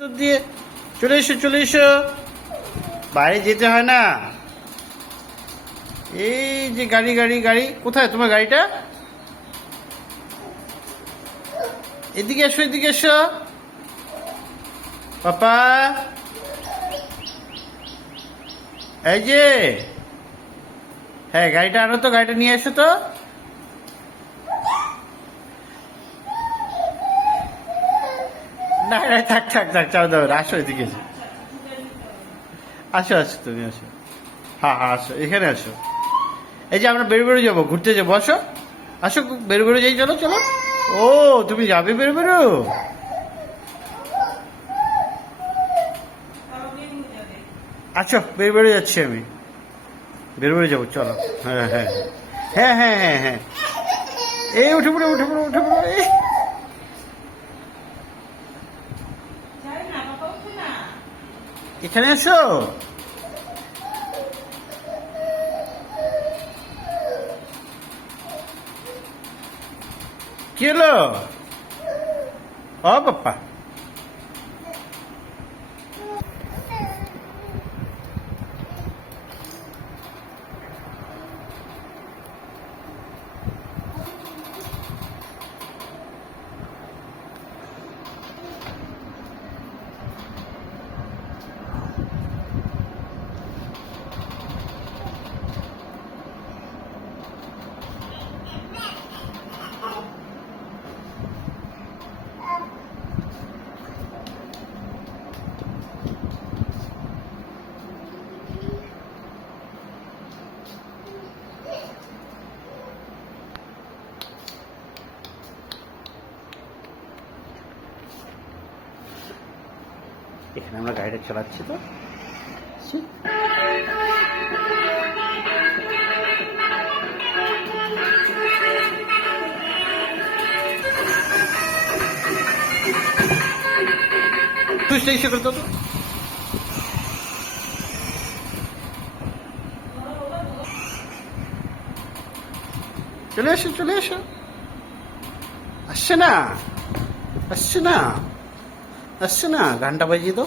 তো দিয়ে চলে এসো, বাইরে যেতে হয় না। এই যে গাড়ি গাড়ি গাড়ি, কোথায় তোমার গাড়িটা? এদিকে এসো পাপা। এই যে, হ্যাঁ গাড়িটা আনো তো, গাড়িটা নিয়ে এসো তো। না না, থাক চাও দাও, আসো এদিকে আসো তুমি আসো। হ্যাঁ আসো, এখানে আসো। এই যে আমরা বেরো যাবো, ঘুরতে যাবো, আসো বেরো যাই, চলো। ও তুমি যাবে বেরো? আচ্ছা বেরো যাচ্ছি আমি, বেরো যাবো, চলো। হ্যাঁ এই উঠে পড়ো এই এখানে এসো। কি হলো? ও বাপ্পা, এখানে আমরা গাড়িটা চালাচ্ছি তো। সুইচটা ইসে করতো তো। চলে এসো। আসছে না, গানটা বাজিয়ে দাও।